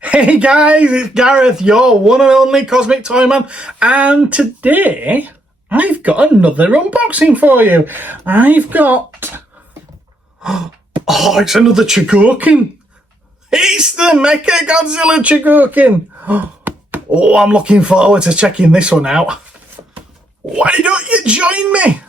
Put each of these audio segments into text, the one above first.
Hey guys, it's Gareth, your one and only Cosmic Toy Man, and today I've got another unboxing for you. I've got... Oh, it's another Chogokin. It's the Mechagodzilla Chogokin. Oh, I'm looking forward to checking this one out. Why don't you join me?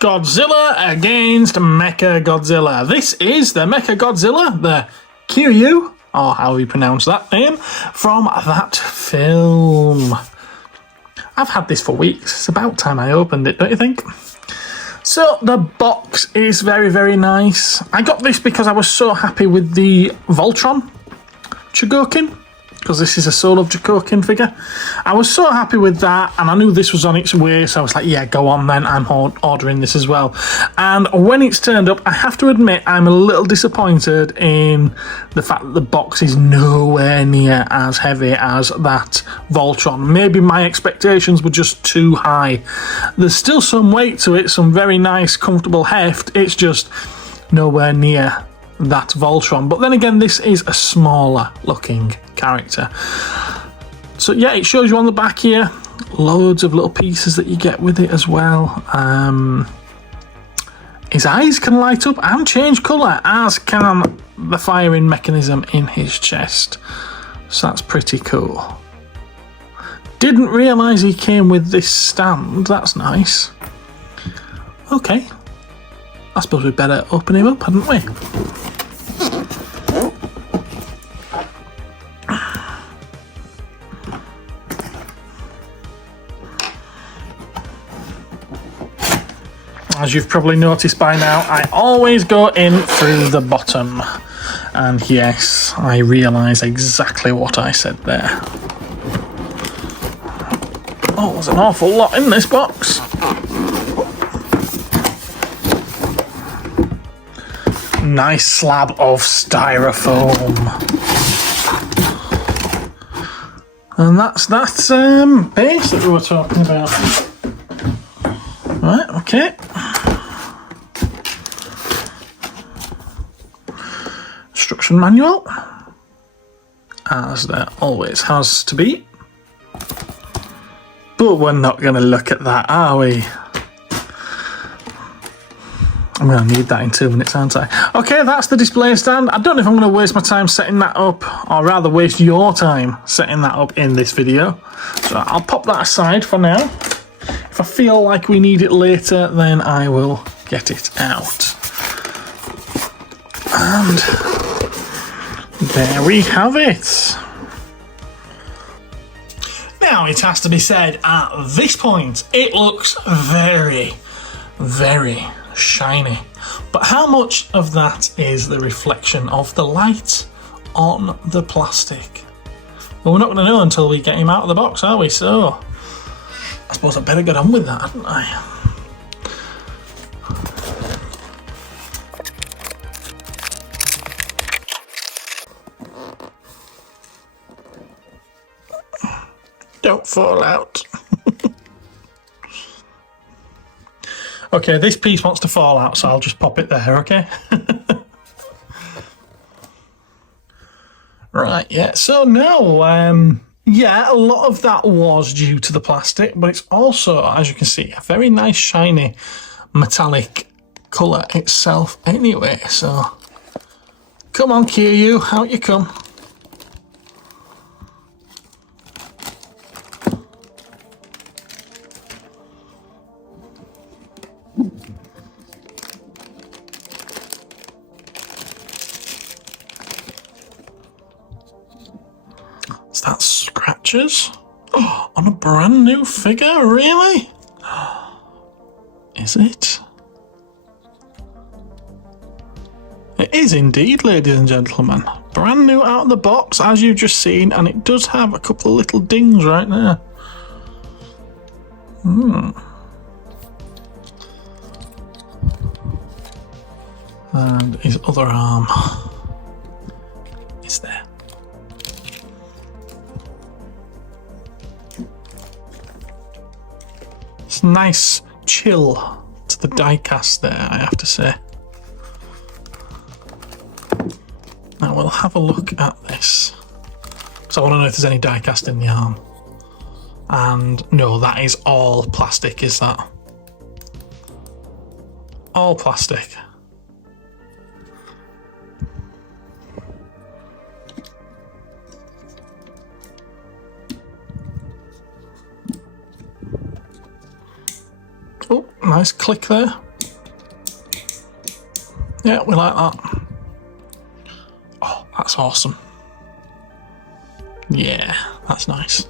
Godzilla against Mechagodzilla. This is the Mechagodzilla, the Kiryu, or how you pronounce that name, from that film. I've had this for weeks. It's about time I opened it, don't you think? So the box is very, very nice. I got this because I was so happy with the Voltron Chogokin, because this is a solo Chogokin figure. I was so happy with that, and I knew this was on its way, so I was like, yeah, go on then, I'm ordering this as well. And when it's turned up, I have to admit I'm a little disappointed in the fact that the box is nowhere near as heavy as that Voltron. Maybe my expectations were just too high. There's still some weight to it, some very nice, comfortable heft. It's just nowhere near that Voltron. But then again, this is a smaller looking character. So yeah, it shows you on the back here loads of little pieces that you get with it as well. His eyes can light up and change colour, as can the firing mechanism in his chest. So that's pretty cool. Didn't realise he came with this stand. That's nice. Okay, I suppose we'd better open him up, hadn't we? As you've probably noticed by now, I always go in through the bottom. And yes, I realise exactly what I said there. Oh, there's an awful lot in this box. Nice slab of styrofoam. And that's that base that we were talking about. Right, okay. Instruction manual, as there always has to be. But we're not going to look at that, are we? I'm going to need that in 2 minutes, aren't I? Okay, that's the display stand. I don't know if I'm going to waste my time setting that up, or rather waste your time setting that up in this video. So I'll pop that aside for now. If I feel like we need it later, then I will get it out. And there we have it. Now, it has to be said, at this point, it looks very, very shiny. But how much of that is the reflection of the light on the plastic? Well, we're not going to know until we get him out of the box, are we? So I suppose I better get on with that, hadn't I? Don't fall out. Okay, this piece wants to fall out, so I'll just pop it there, okay? Right, yeah, so now, Yeah, a lot of that was due to the plastic, but it's also, as you can see, a very nice shiny metallic colour itself anyway, so come on Kiryu, out you come. That's scratches on a brand new figure, really? Is it? It is indeed, ladies and gentlemen. Brand new out of the box, as you've just seen, and it does have a couple of little dings right there. And his other arm is there. It's a nice chill to the die-cast there, I have to say. Now we'll have a look at this. So I want to know if there's any die-cast in the arm. And no, that is all plastic, is that? All plastic. Oh, nice click there. Yeah, we like that. Oh, that's awesome. Yeah, that's nice.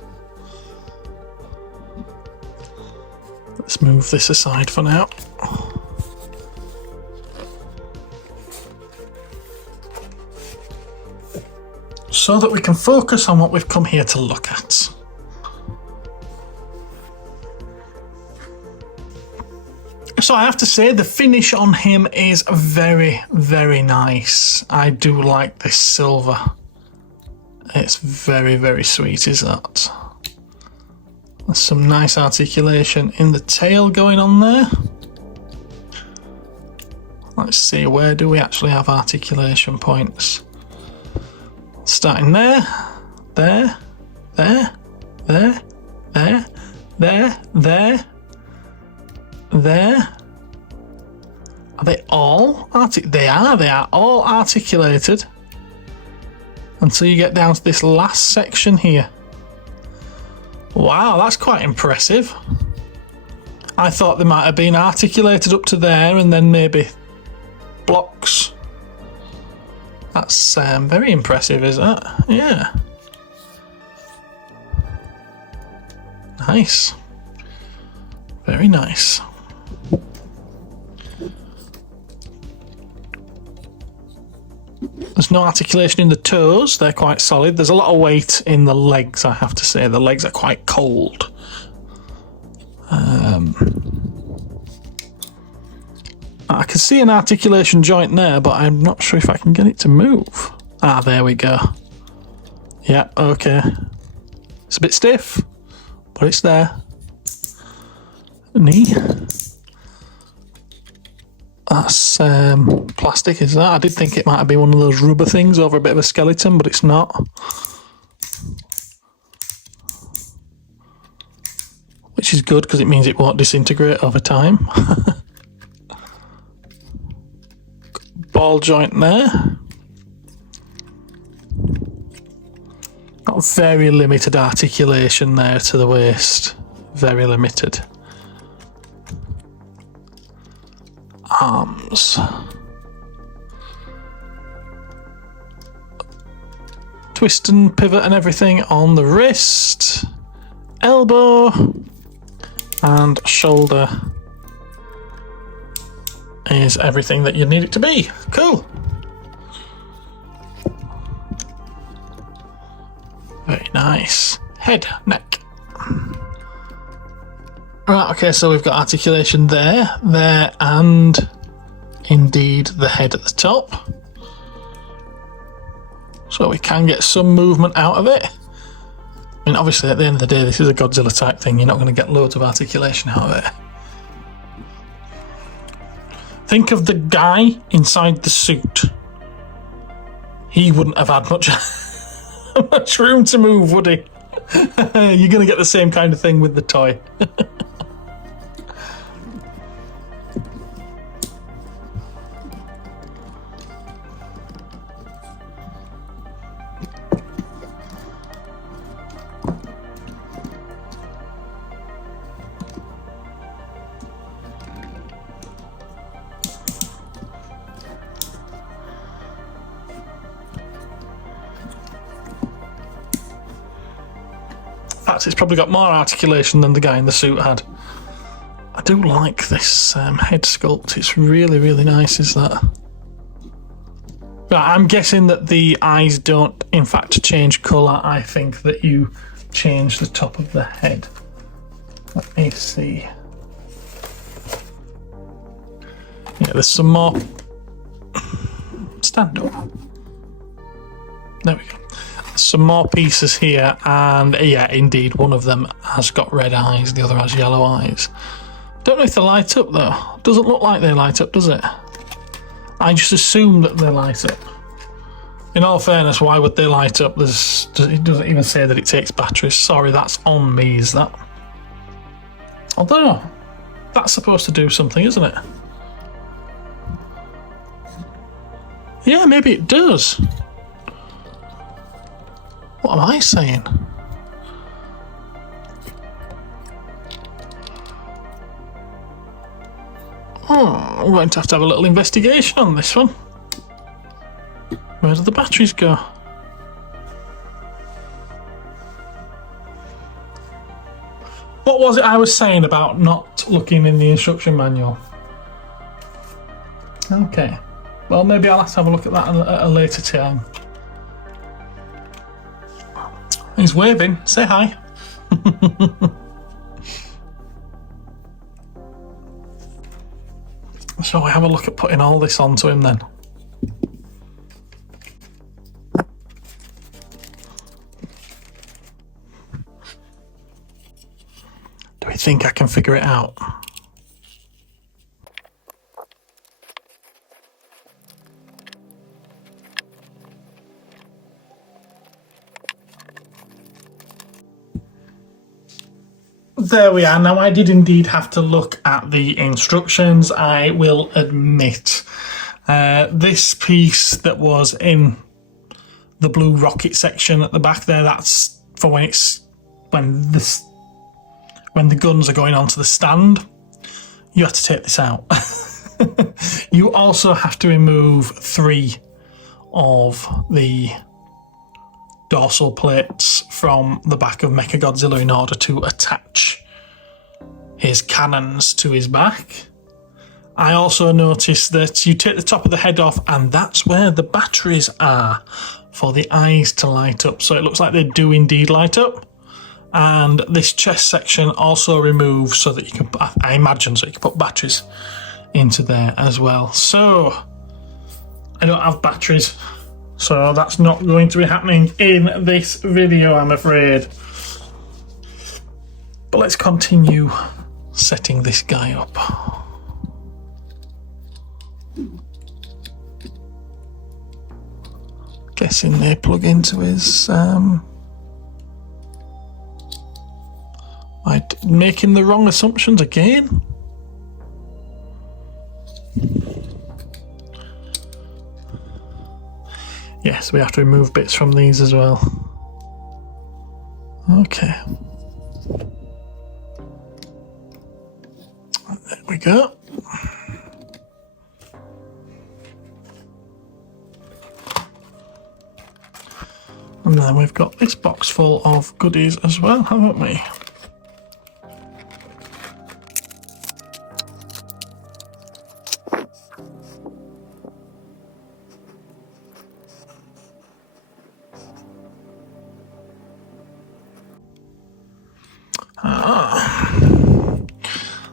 Let's move this aside for now. So that we can focus on what we've come here to look at. So I have to say the finish on him is very, very nice. I do like this silver. It's very, very sweet, is that? There's some nice articulation in the tail going on there. Let's see, where do we actually have articulation points? Starting there, there, there, there, there, there, there, there. Are they all they are all articulated until you get down to this last section here. Wow, that's quite impressive. I thought they might have been articulated up to there and then maybe blocks. That's very impressive, isn't it? Yeah. Nice. Very nice. There's no articulation in the toes, they're quite solid. There's a lot of weight in the legs, I have to say. The legs are quite cold. I can see an articulation joint there, but I'm not sure if I can get it to move. Ah, there we go. Yeah, okay. It's a bit stiff, but it's there. Knee. That's plastic, is that? I did think it might have been one of those rubber things over a bit of a skeleton, but it's not. Which is good because it means it won't disintegrate over time. Ball joint there. Got very limited articulation there to the waist. Very limited. Arms. Twist and pivot and everything on the wrist. Elbow. And shoulder is everything that you need it to be. Cool. Very nice. Head, neck. Right, okay, so we've got articulation there, and indeed the head at the top. So we can get some movement out of it. I mean, obviously, at the end of the day, this is a Godzilla type thing. You're not going to get loads of articulation out of it. Think of the guy inside the suit. He wouldn't have had much, much room to move, would he? You're going to get the same kind of thing with the toy. In fact, it's probably got more articulation than the guy in the suit had. I do like this head sculpt. It's really, really nice, is that? Right, I'm guessing that the eyes don't, in fact, change colour. I think that you change the top of the head. Let me see. Yeah, there's some more. Stand up. There we go. Some more pieces here, and yeah, indeed, one of them has got red eyes, the other has yellow eyes. Don't know if they light up though. Doesn't look like they light up, does it? I just assume that they light up. In all fairness, why would they light up? It doesn't even say that it takes batteries. Sorry, that's on me, is that? Although, that's supposed to do something, isn't it? Yeah, maybe it does. What am I saying? I'm going to have a little investigation on this one. Where do the batteries go? What was it I was saying about not looking in the instruction manual? Okay. Well, maybe I'll have to have a look at that at a later time. He's waving. Say hi. Shall we have a look at putting all this onto him then? Do we think I can figure it out? There we are. Now, I did indeed have to look at the instructions, I will admit. This piece that was in the blue rocket section at the back there, that's for when the guns are going onto the stand. You have to take this out. You also have to remove 3 of the dorsal plates from the back of Mechagodzilla in order to attach his cannons to his back. I also noticed that you take the top of the head off, and that's where the batteries are for the eyes to light up. So it looks like they do indeed light up. And this chest section also removes so that you can, I imagine, so you can put batteries into there as well. So I don't have batteries, so that's not going to be happening in this video, I'm afraid. But let's continue setting this guy up. Guessing they plug into his making the wrong assumptions again. Yes, we have to remove bits from these as well. Okay. There we go. And then we've got this box full of goodies as well, haven't we?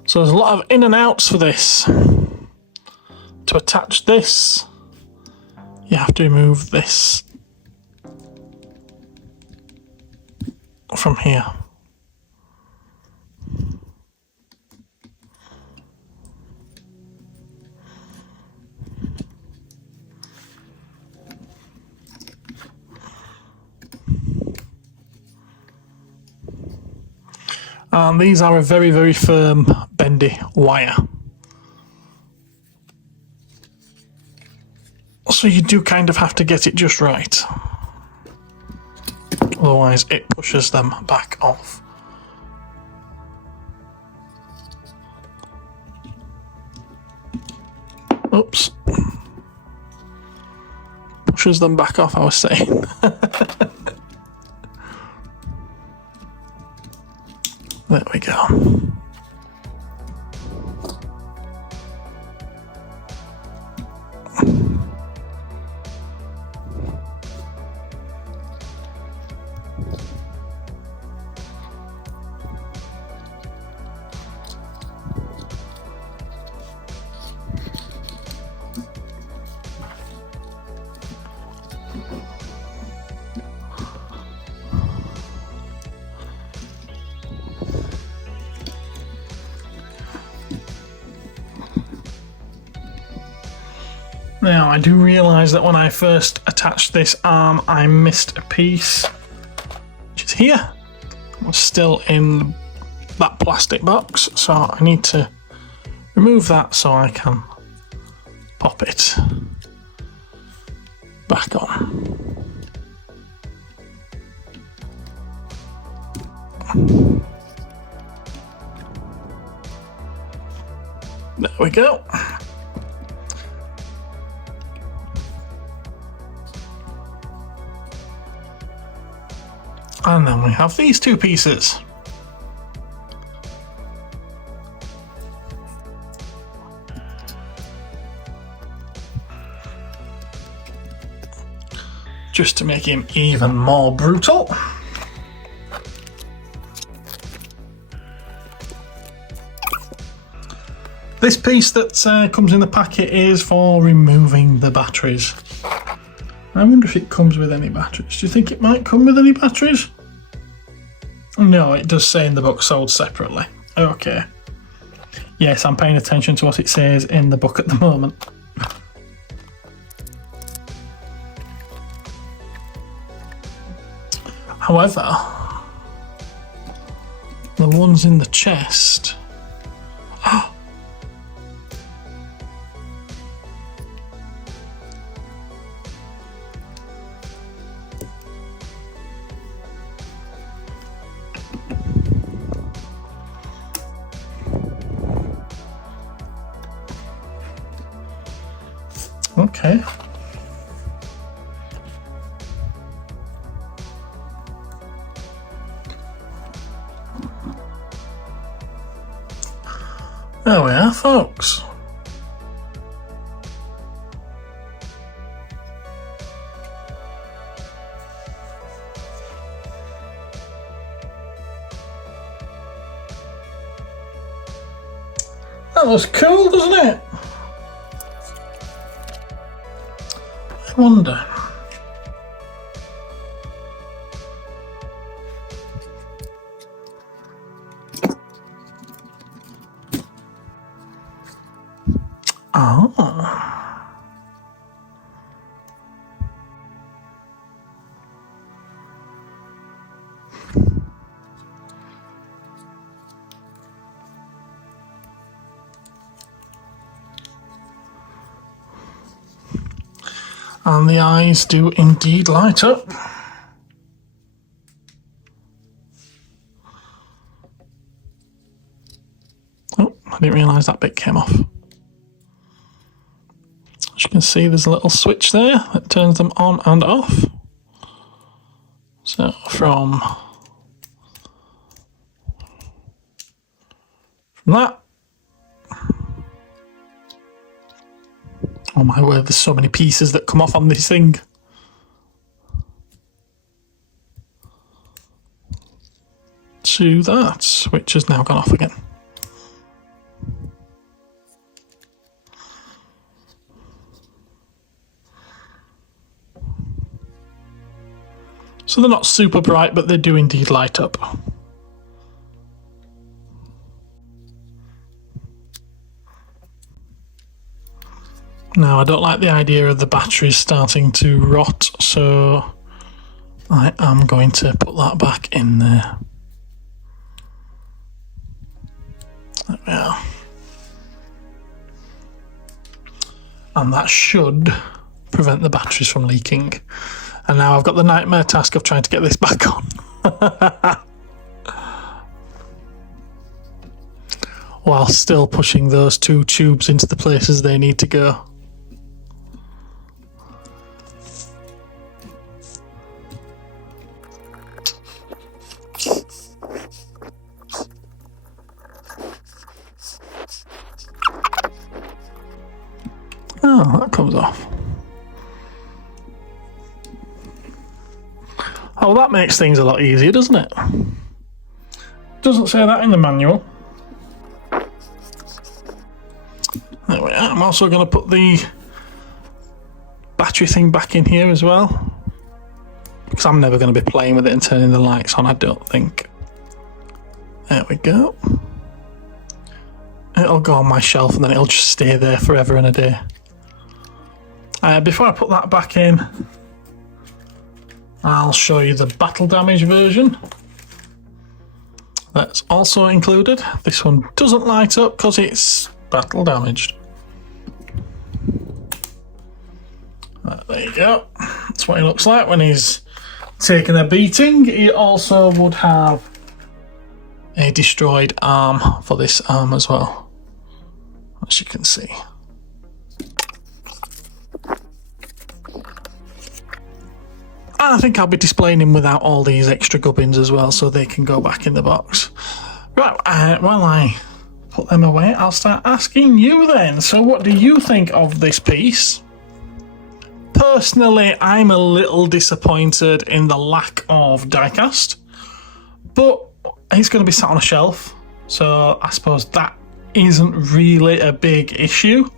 So there's a lot of in and outs for this. To attach this, you have to remove this from here. And these are a very, very firm, bendy wire. So you do kind of have to get it just right. Otherwise it pushes them back off. Oops. Pushes them back off, I was saying. There we go. Now, I do realise that when I first attached this arm, I missed a piece, which is here. It was still in that plastic box, so I need to remove that so I can pop it back on. There we go. And then we have these two pieces. Just to make him even more brutal. This piece that comes in the packet is for removing the batteries. I wonder if it comes with any batteries. Do you think it might come with any batteries? No, it does say in the book sold separately. Okay. Yes, I'm paying attention to what it says in the book at the moment. However, the ones in the chest... Okay. There we are, folks. That was cool, doesn't it? I wonder. Oh. And the eyes do indeed light up. Oh, I didn't realise that bit came off. As you can see, there's a little switch there that turns them on and off. So from that. Oh my word, there's so many pieces that come off on this thing. To that, which has now gone off again. So they're not super bright, but they do indeed light up. Now, I don't like the idea of the batteries starting to rot, so I am going to put that back in there. There we are. And that should prevent the batteries from leaking. And now I've got the nightmare task of trying to get this back on. While still pushing those two tubes into the places they need to go. Oh, that comes off. Oh, well, that makes things a lot easier, doesn't it? Doesn't say that in the manual. There we are. I'm also going to put the battery thing back in here as well, because I'm never going to be playing with it and turning the lights on, I don't think. There we go. It'll go on my shelf and then it'll just stay there forever and a day. Before I put that back in, I'll show you the battle damage version. That's also included. This one doesn't light up because it's battle damaged. There you go. That's what he looks like when he's taken a beating. He also would have a destroyed arm for this arm as well, as you can see. And I think I'll be displaying him without all these extra gubbins as well, so they can go back in the box. Right, while I put them away, I'll start asking you then. So what do you think of this piece? Personally, I'm a little disappointed in the lack of diecast, but it's going to be sat on a shelf, so I suppose that isn't really a big issue.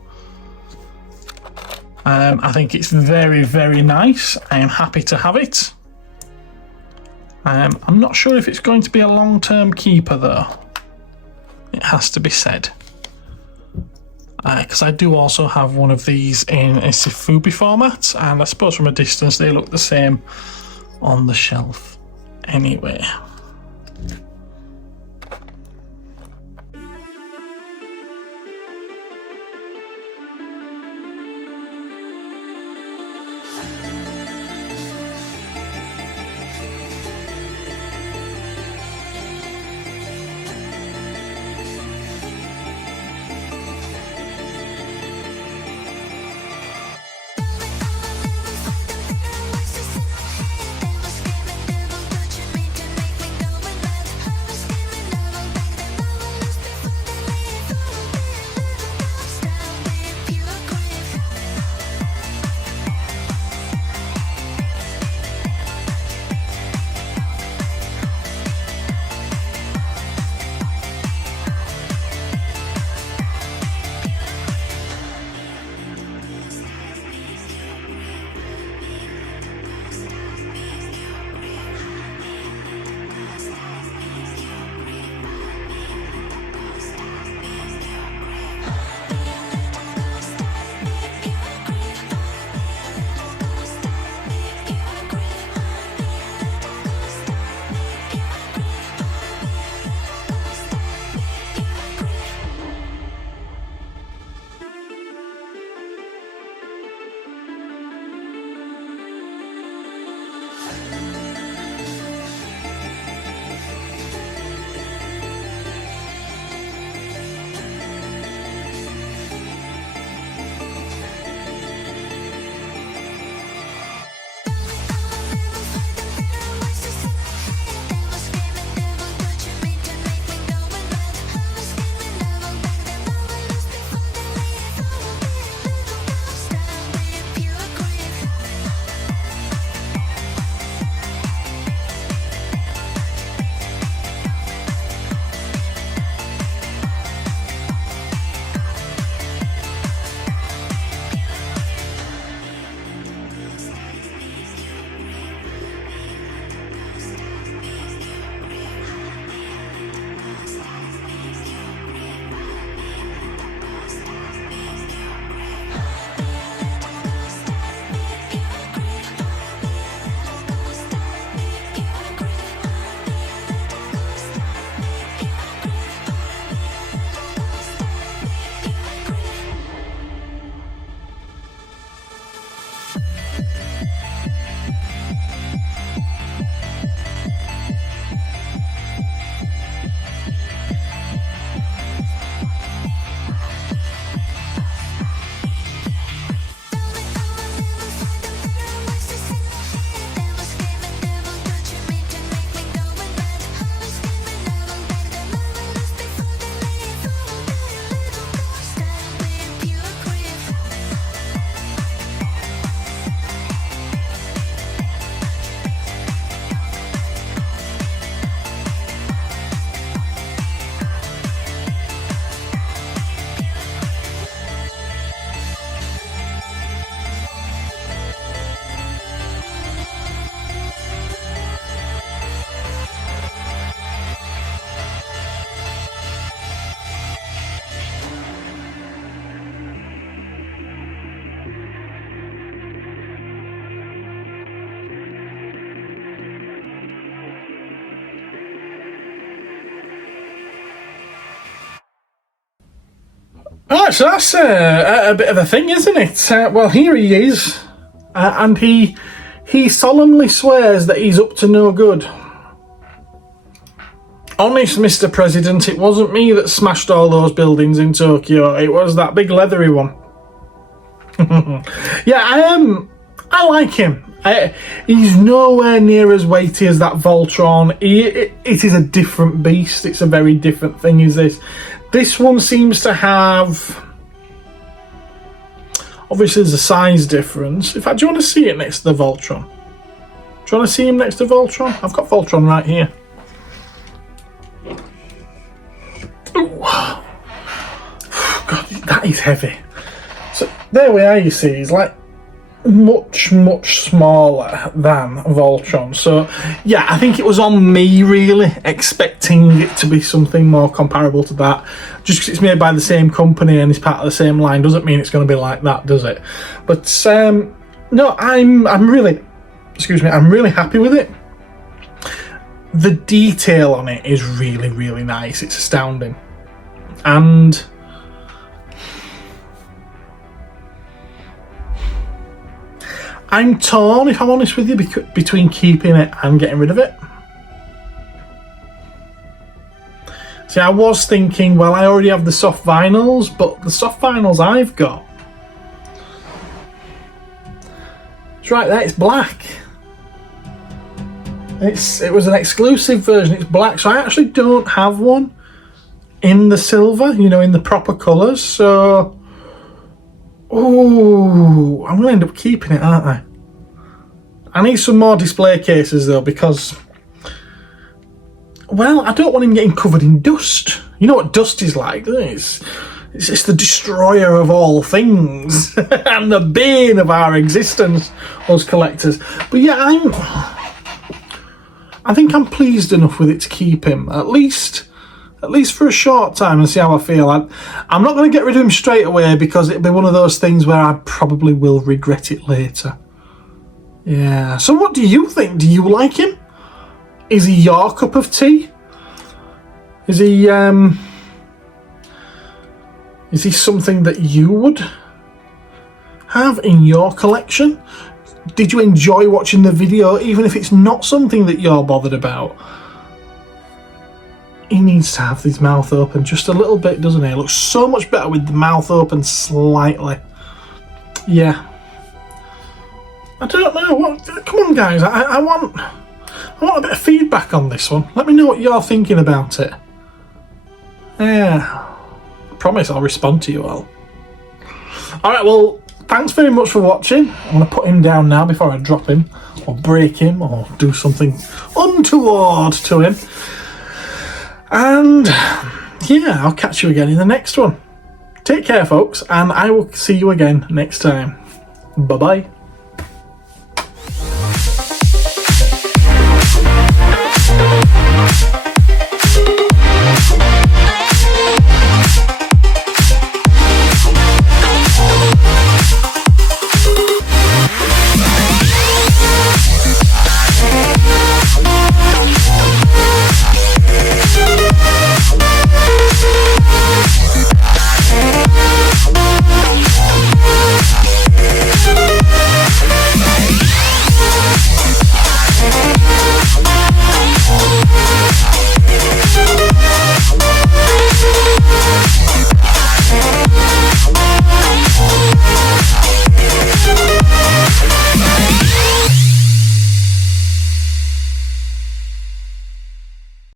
I think it's very, very nice. I am happy to have it. I'm not sure if it's going to be a long-term keeper though. It has to be said. Because I do also have one of these in a Sifubi format, and I suppose from a distance they look the same on the shelf anyway. Oh, so that's a bit of a thing, isn't it? Well, here he is, and he solemnly swears that he's up to no good. Honest, Mr. President, it wasn't me that smashed all those buildings in Tokyo. It was that big leathery one. Yeah, I like him. He's nowhere near as weighty as that Voltron. It is a different beast. It's a very different thing, is this. This one seems to have... Obviously, there's a size difference. In fact, do you want to see it next to the Voltron? Do you want to see him next to Voltron? I've got Voltron right here. Ooh. God, that is heavy. So there we are, you see. He's like much smaller than Voltron. So yeah, I think it was on me really expecting it to be something more comparable to that. Just because it's made by the same company and it's part of the same line doesn't mean it's going to be like that, does it? But no, I'm really happy with it. The detail on it is really nice. It's astounding. And I'm torn, if I'm honest with you, between keeping it and getting rid of it. See, I was thinking, well, I already have the soft vinyls, but the soft vinyls I've got, it's right there, it's black. It was an exclusive version, it's black, so I actually don't have one in the silver, you know, in the proper colours, so... Ooh, I'm going to end up keeping it, aren't I? I need some more display cases, though, because... Well, I don't want him getting covered in dust. You know what dust is like, don't it? It's the destroyer of all things, and the bane of our existence, us collectors. But yeah, I think I'm pleased enough with it to keep him, at least for a short time, and see how I feel. I'm not going to get rid of him straight away because it'll be one of those things where I probably will regret it later. Yeah. So what do you think? Do you like him? Is he your cup of tea? Is he something that you would have in your collection? Did you enjoy watching the video, even if it's not something that you're bothered about? He needs to have his mouth open just a little bit, doesn't he? It looks so much better with the mouth open slightly. Yeah. I don't know. Come on, guys. I want a bit of feedback on this one. Let me know what you're thinking about it. Yeah. I promise I'll respond to you all. Alright, well, thanks very much for watching. I'm going to put him down now before I drop him, or break him, or do something untoward to him. And yeah, I'll catch you again in the next one. Take care, folks, and I will see you again next time. Bye-bye.